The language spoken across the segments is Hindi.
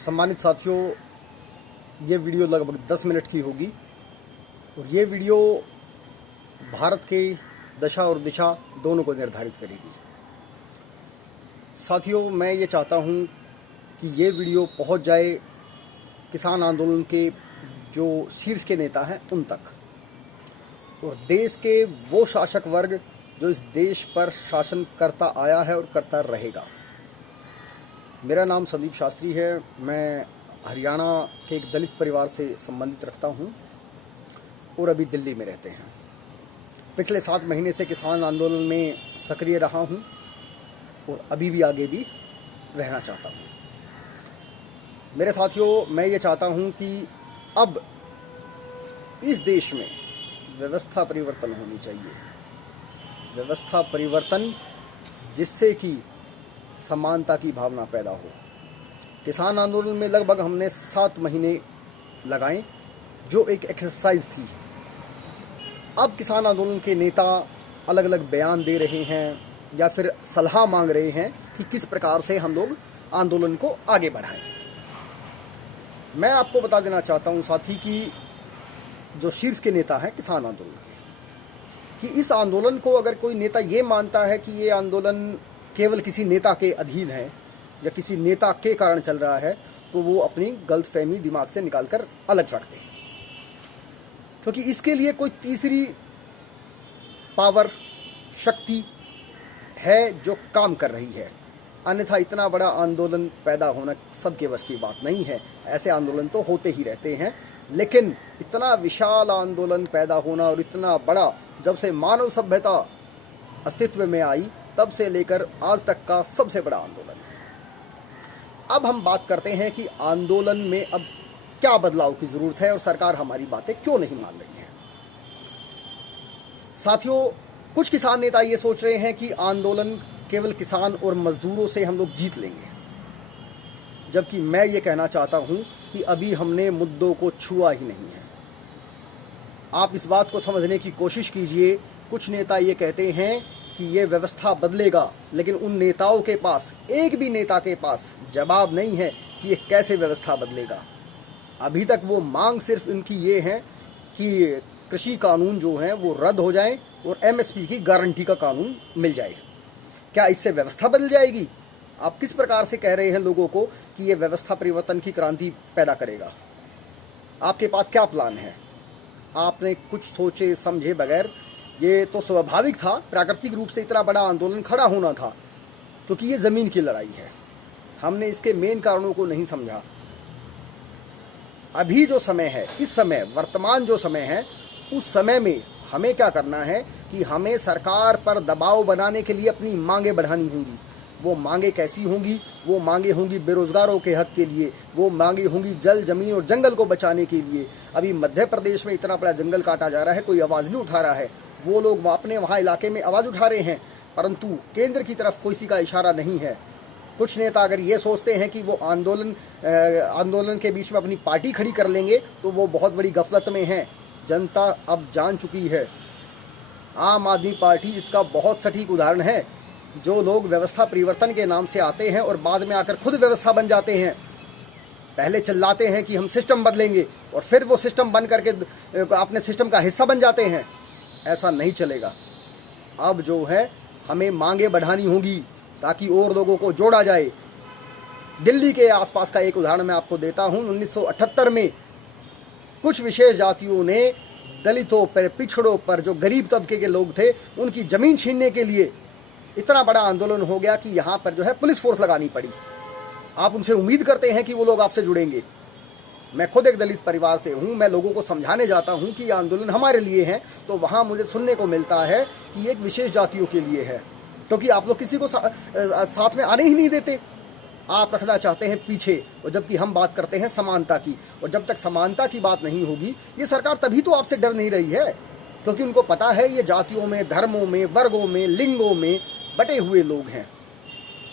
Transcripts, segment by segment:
सम्मानित साथियों, ये वीडियो लगभग 10 मिनट की होगी और ये वीडियो भारत के दशा और दिशा दोनों को निर्धारित करेगी। साथियों, मैं ये चाहता हूँ कि ये वीडियो पहुँच जाए किसान आंदोलन के जो शीर्ष के नेता हैं उन तक, और देश के वो शासक वर्ग जो इस देश पर शासन करता आया है और करता रहेगा। मेरा नाम संदीप शास्त्री है। मैं हरियाणा के एक दलित परिवार से संबंधित रखता हूँ और अभी दिल्ली में रहते हैं। पिछले 7 महीने से किसान आंदोलन में सक्रिय रहा हूँ और अभी भी आगे भी रहना चाहता हूँ। मेरे साथियों, मैं ये चाहता हूँ कि अब इस देश में व्यवस्था परिवर्तन होनी चाहिए। व्यवस्था परिवर्तन जिससे कि समानता की भावना पैदा हो। किसान आंदोलन में लगभग हमने 7 महीने लगाए, जो एक एक्सरसाइज थी। अब किसान आंदोलन के नेता अलग अलग बयान दे रहे हैं या फिर सलाह मांग रहे हैं कि किस प्रकार से हम लोग आंदोलन को आगे बढ़ाएं। मैं आपको बता देना चाहता हूं साथी कि जो शीर्ष के नेता हैं किसान आंदोलन के, कि इस आंदोलन को अगर कोई नेता ये मानता है कि ये आंदोलन केवल किसी नेता के अधीन है या किसी नेता के कारण चल रहा है, तो वो अपनी गलतफहमी दिमाग से निकालकर अलग रखते हैं, क्योंकि इसके लिए कोई तीसरी पावर शक्ति है जो काम कर रही है। अन्यथा इतना बड़ा आंदोलन पैदा होना सबके बस की बात नहीं है। ऐसे आंदोलन तो होते ही रहते हैं, लेकिन इतना विशाल आंदोलन पैदा होना और इतना बड़ा, जब से मानव सभ्यता अस्तित्व में आई तब से लेकर आज तक का सबसे बड़ा आंदोलन। अब हम बात करते हैं कि आंदोलन में अब क्या बदलाव की जरूरत है और सरकार हमारी बातें क्यों नहीं मान रही है। साथियों, कुछ किसान नेता ये सोच रहे हैं कि आंदोलन केवल किसान और मजदूरों से हम लोग जीत लेंगे, जबकि मैं ये कहना चाहता हूं कि अभी हमने मुद्दों को छुआ ही नहीं है। आप इस बात को समझने की कोशिश कीजिए। कुछ नेता ये कहते हैं कि ये व्यवस्था बदलेगा, लेकिन उन नेताओं के पास, एक भी नेता के पास जवाब नहीं है कि ये कैसे व्यवस्था बदलेगा। अभी तक वो मांग सिर्फ इनकी ये है कि कृषि कानून जो हैं वो रद्द हो जाएं और एमएसपी की गारंटी का कानून मिल जाए। क्या इससे व्यवस्था बदल जाएगी? आप किस प्रकार से कह रहे हैं लोगों को कि ये व्यवस्था परिवर्तन की क्रांति पैदा करेगा? आपके पास क्या प्लान है? आपने कुछ सोचे समझे बगैर, ये तो स्वाभाविक था, प्राकृतिक रूप से इतना बड़ा आंदोलन खड़ा होना था, क्योंकि ये ज़मीन की लड़ाई है। हमने इसके मेन कारणों को नहीं समझा। अभी जो समय है, इस समय वर्तमान जो समय है, उस समय में हमें क्या करना है कि हमें सरकार पर दबाव बनाने के लिए अपनी मांगें बढ़ानी होंगी। वो मांगें कैसी होंगी? वो मांगें होंगी बेरोजगारों के हक के लिए, वो मांगें होंगी जल, जमीन और जंगल को बचाने के लिए। अभी मध्य प्रदेश में इतना बड़ा जंगल काटा जा रहा है, कोई आवाज़ नहीं उठा रहा है। वो लोग अपने वहाँ इलाके में आवाज़ उठा रहे हैं, परंतु केंद्र की तरफ किसी का इशारा नहीं है। कुछ नेता अगर ये सोचते हैं कि वो आंदोलन के बीच में अपनी पार्टी खड़ी कर लेंगे, तो वो बहुत बड़ी गफलत में हैं। जनता अब जान चुकी है। आम आदमी पार्टी इसका बहुत सटीक उदाहरण है। जो लोग व्यवस्था परिवर्तन के नाम से आते हैं और बाद में आकर खुद व्यवस्था बन जाते हैं, पहले चिल्लाते हैं कि हम सिस्टम बदलेंगे और फिर वो सिस्टम बन करके अपने सिस्टम का हिस्सा बन जाते हैं। ऐसा नहीं चलेगा। अब जो है हमें मांगे बढ़ानी होगी ताकि और लोगों को जोड़ा जाए। दिल्ली के आसपास का एक उदाहरण मैं आपको देता हूँ। 1978 में कुछ विशेष जातियों ने दलितों पर, पिछड़ों पर, जो गरीब तबके के लोग थे, उनकी ज़मीन छीनने के लिए इतना बड़ा आंदोलन हो गया कि यहाँ पर जो है पुलिस फोर्स लगानी पड़ी। आप उनसे उम्मीद करते हैं कि वो लोग आपसे जुड़ेंगे। मैं खुद एक दलित परिवार से हूँ। मैं लोगों को समझाने जाता हूँ कि ये आंदोलन हमारे लिए है, तो वहाँ मुझे सुनने को मिलता है कि एक विशेष जातियों के लिए है, क्योंकि आप लोग किसी को साथ में आने ही नहीं देते। आप रखना चाहते हैं पीछे, और जबकि हम बात करते हैं समानता की। और जब तक समानता की बात नहीं होगी, ये सरकार तभी तो आपसे डर नहीं रही है, क्योंकि उनको पता है ये जातियों में, धर्मों में, वर्गों में, लिंगों में बटे हुए लोग हैं।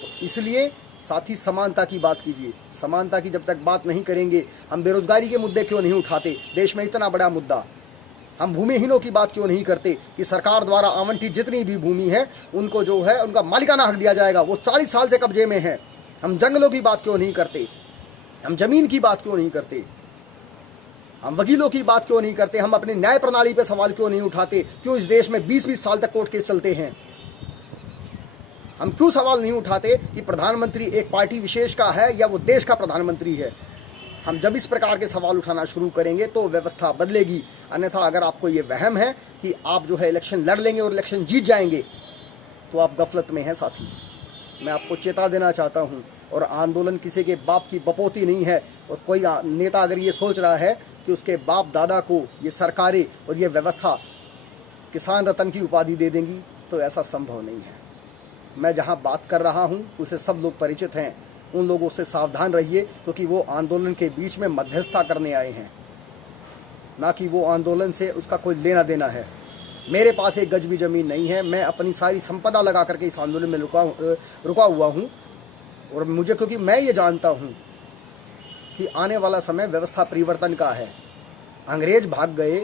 तो इसलिए साथ ही समानता की बात कीजिए। समानता की जब तक बात नहीं करेंगे, हम बेरोजगारी के मुद्दे क्यों नहीं उठाते? देश में इतना बड़ा मुद्दा। हम भूमिहीनों की बात क्यों नहीं करते कि सरकार द्वारा आवंटित जितनी भी भूमि है उनको जो है उनका मालिकाना हक दिया जाएगा, वो 40 साल से कब्जे में है। हम जंगलों की बात क्यों नहीं करते? हम जमीन की बात क्यों नहीं करते? हम वकीलों की बात क्यों नहीं करते? हम अपनी न्याय प्रणाली पर सवाल क्यों नहीं उठाते? क्यों इस देश में 20-20 साल तक कोर्ट केस चलते हैं? हम क्यों सवाल नहीं उठाते कि प्रधानमंत्री एक पार्टी विशेष का है या वो देश का प्रधानमंत्री है? हम जब इस प्रकार के सवाल उठाना शुरू करेंगे तो व्यवस्था बदलेगी। अन्यथा अगर आपको ये वहम है कि आप जो है इलेक्शन लड़ लेंगे और इलेक्शन जीत जाएंगे, तो आप गफलत में हैं साथी। मैं आपको चेता देना चाहता हूँ। और आंदोलन किसी के बाप की बपोती नहीं है। और कोई नेता अगर ये सोच रहा है कि उसके बाप दादा को ये सरकारें और ये व्यवस्था किसान रतन की उपाधि दे देंगी, तो ऐसा संभव नहीं है। मैं जहाँ बात कर रहा हूँ उसे सब लोग परिचित हैं। उन लोगों से सावधान रहिए, क्योंकि वो आंदोलन के बीच में मध्यस्थता करने आए हैं, ना कि वो आंदोलन से उसका कोई लेना देना है। मेरे पास एक गज भी ज़मीन नहीं है। मैं अपनी सारी संपदा लगा करके इस आंदोलन में रुका हुआ हूँ। और मुझे, क्योंकि मैं ये जानता हूँ कि आने वाला समय व्यवस्था परिवर्तन का है। अंग्रेज भाग गए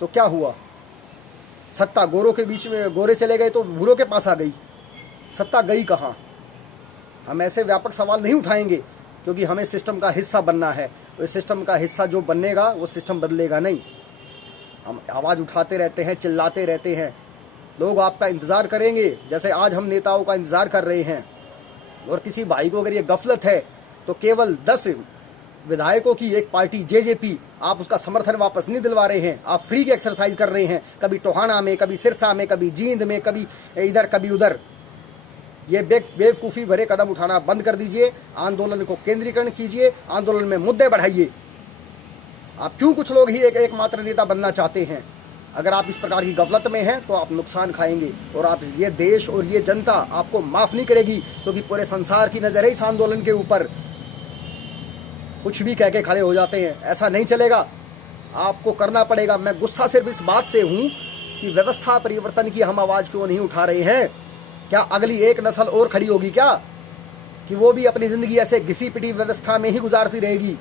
तो क्या हुआ? सत्ता गोरों के बीच में, गोरे चले गए तो भूरों के पास आ गई। सत्ता गई कहाँ? हम ऐसे व्यापक सवाल नहीं उठाएंगे, क्योंकि हमें सिस्टम का हिस्सा बनना है। उस सिस्टम का हिस्सा जो बनेगा वो सिस्टम बदलेगा नहीं। हम आवाज़ उठाते रहते हैं, चिल्लाते रहते हैं। लोग आपका इंतज़ार करेंगे, जैसे आज हम नेताओं का इंतज़ार कर रहे हैं। और किसी भाई को अगर ये गफलत है तो केवल 10 विधायकों की एक पार्टी जेजेपी, आप उसका समर्थन वापस नहीं दिलवा रहे हैं। आप फ्री की एक्सरसाइज कर रहे हैं, कभी टोहाना में, कभी सिरसा में, कभी जींद में, कभी इधर कभी उधर। ये बेवकूफ़ी भरे कदम उठाना बंद कर दीजिए। आंदोलन को केंद्रीकरण कीजिए, आंदोलन में मुद्दे बढ़ाइए। आप क्यों कुछ लोग ही एकमात्र नेता बनना चाहते हैं? अगर आप इस प्रकार की गफलत में हैं तो आप नुकसान खाएंगे। और आप, ये देश और ये जनता आपको माफ़ नहीं करेगी, क्योंकि पूरे संसार की नज़र है इस आंदोलन के ऊपर। कुछ भी कह के खड़े हो जाते हैं, ऐसा नहीं चलेगा। आपको करना पड़ेगा। मैं गुस्सा सिर्फ इस बात से हूँ कि व्यवस्था परिवर्तन की हम आवाज़ क्यों नहीं उठा रहे हैं। क्या अगली एक नस्ल और खड़ी होगी क्या, कि वो भी अपनी ज़िंदगी ऐसे घिसी पिटी व्यवस्था में ही गुजारती रहेगी?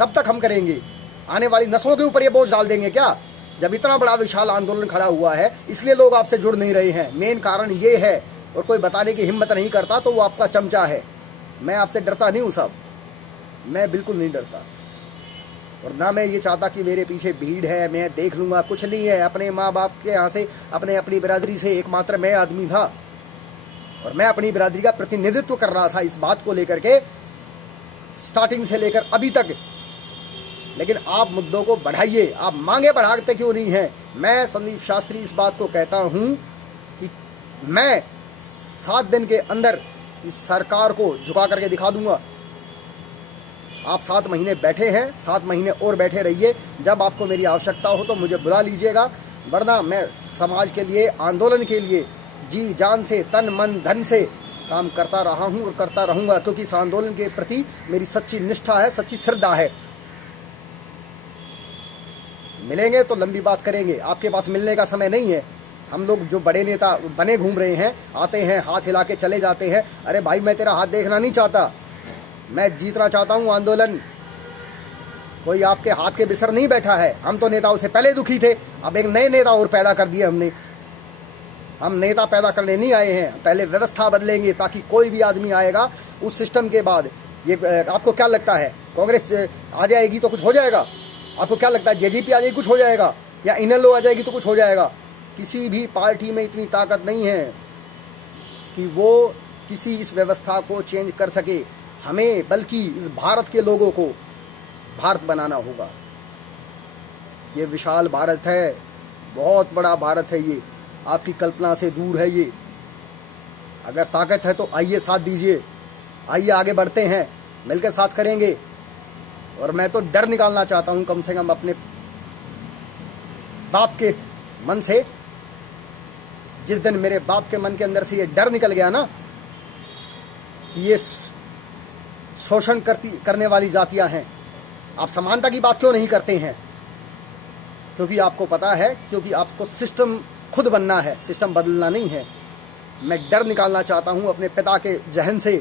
कब तक हम करेंगे? आने वाली नस्लों के ऊपर ये बोझ डाल देंगे क्या? जब इतना बड़ा विशाल आंदोलन खड़ा हुआ है, इसलिए लोग आपसे जुड़ नहीं रहे हैं। मेन कारण ये है, और कोई बताने की हिम्मत नहीं करता तो वो आपका चमचा है। मैं आपसे डरता नहीं हूँ साहब, मैं बिल्कुल नहीं डरता। और ना मैं ये चाहता कि मेरे पीछे भीड़ है, मैं देख लूँगा, कुछ नहीं है। अपने माँ बाप के यहाँ से, अपनी बिरादरी से एकमात्र मैं आदमी था, और मैं अपनी बिरादरी का प्रतिनिधित्व कर रहा था इस बात को लेकर के, स्टार्टिंग से लेकर अभी तक। लेकिन आप मुद्दों को बढ़ाइए, आप मांगे बढ़ाते क्यों नहीं हैं? मैं संदीप शास्त्री इस बात को कहता हूं कि मैं 7 दिन के अंदर इस सरकार को झुका करके दिखा दूंगा। आप 7 महीने बैठे हैं, 7 महीने और बैठे रहिए। जब आपको मेरी आवश्यकता हो तो मुझे बुला लीजिएगा, वरना मैं समाज के लिए, आंदोलन के लिए जी जान से, तन मन धन से काम करता रहा हूं और करता रहूंगा, क्योंकि इस आंदोलन के प्रति मेरी सच्ची निष्ठा है, सच्ची श्रद्धा है। मिलेंगे तो लंबी बात करेंगे, आपके पास मिलने का समय नहीं है। हम लोग जो बड़े नेता बने घूम रहे हैं, आते हैं, हाथ हिला के चले जाते हैं। अरे भाई, मैं तेरा हाथ देखना नहीं चाहता, मैं जीतना चाहता हूँ आंदोलन। कोई आपके हाथ के बिसर नहीं बैठा है। हम तो नेताओं से पहले दुखी थे, अब एक नए नेता और पैदा कर दिए हमने। हम नेता पैदा करने नहीं आए हैं, पहले व्यवस्था बदलेंगे, ताकि कोई भी आदमी आएगा उस सिस्टम के बाद। ये आपको क्या लगता है, कांग्रेस आ जाएगी तो कुछ हो जाएगा? आपको क्या लगता है जेजेपी आ जाएगी कुछ हो जाएगा, या इनेलो आ जाएगी तो कुछ हो जाएगा? किसी भी पार्टी में इतनी ताकत नहीं है कि वो किसी इस व्यवस्था को चेंज कर सके। हमें बल्कि इस भारत के लोगों को भारत बनाना होगा। ये विशाल भारत है, बहुत बड़ा भारत है, ये आपकी कल्पना से दूर है। ये अगर ताकत है तो आइए साथ दीजिए, आइए आगे बढ़ते हैं, मिलकर साथ करेंगे। और मैं तो डर निकालना चाहता हूं कम से कम अपने बाप के मन से। जिस दिन मेरे बाप के मन के अंदर से ये डर निकल गया ना कि ये शोषण करने वाली जातियां हैं, आप समानता की बात क्यों नहीं करते हैं? क्योंकि आपको पता है, क्योंकि आपको सिस्टम खुद बनना है, सिस्टम बदलना नहीं है। मैं डर निकालना चाहता हूं अपने पिता के जहन से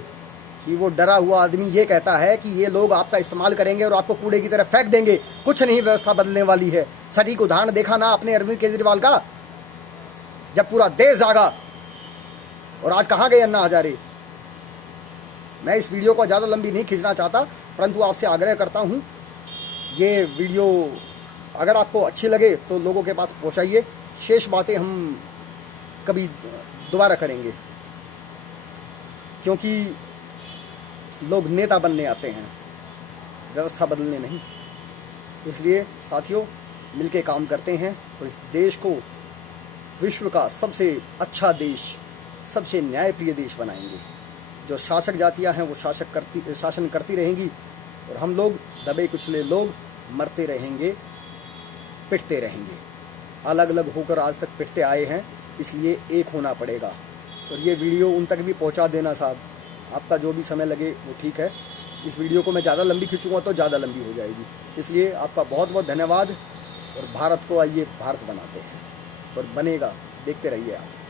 कि वो डरा हुआ आदमी ये कहता है कि ये लोग आपका इस्तेमाल करेंगे और आपको कूड़े की तरह फेंक देंगे, कुछ नहीं व्यवस्था बदलने वाली है। सटीक उदाहरण देखा ना आपने अरविंद केजरीवाल का, जब पूरा देश जागा। और आज कहाँ गए अन्ना हजारे? मैं इस वीडियो को ज़्यादा लंबी नहीं खींचना चाहता, परंतु आपसे आग्रह करता हूँ ये वीडियो अगर आपको अच्छी लगे तो लोगों के पास पहुँचाइए। शेष बातें हम कभी दोबारा करेंगे, क्योंकि लोग नेता बनने आते हैं, व्यवस्था बदलने नहीं। इसलिए साथियों, मिलके काम करते हैं और इस देश को विश्व का सबसे अच्छा देश, सबसे न्यायप्रिय देश बनाएंगे। जो शासक जातियां हैं वो शासन करती रहेंगी और हम लोग दबे कुचले लोग मरते रहेंगे, पिटते रहेंगे। अलग अलग होकर आज तक पिटते आए हैं, इसलिए एक होना पड़ेगा। और ये वीडियो उन तक भी पहुंचा देना साहब, आपका जो भी समय लगे वो ठीक है। इस वीडियो को मैं ज़्यादा लंबी खींचूंगा तो ज़्यादा लंबी हो जाएगी, इसलिए आपका बहुत बहुत धन्यवाद। और भारत को आइए भारत बनाते हैं, और बनेगा, देखते रहिए आप।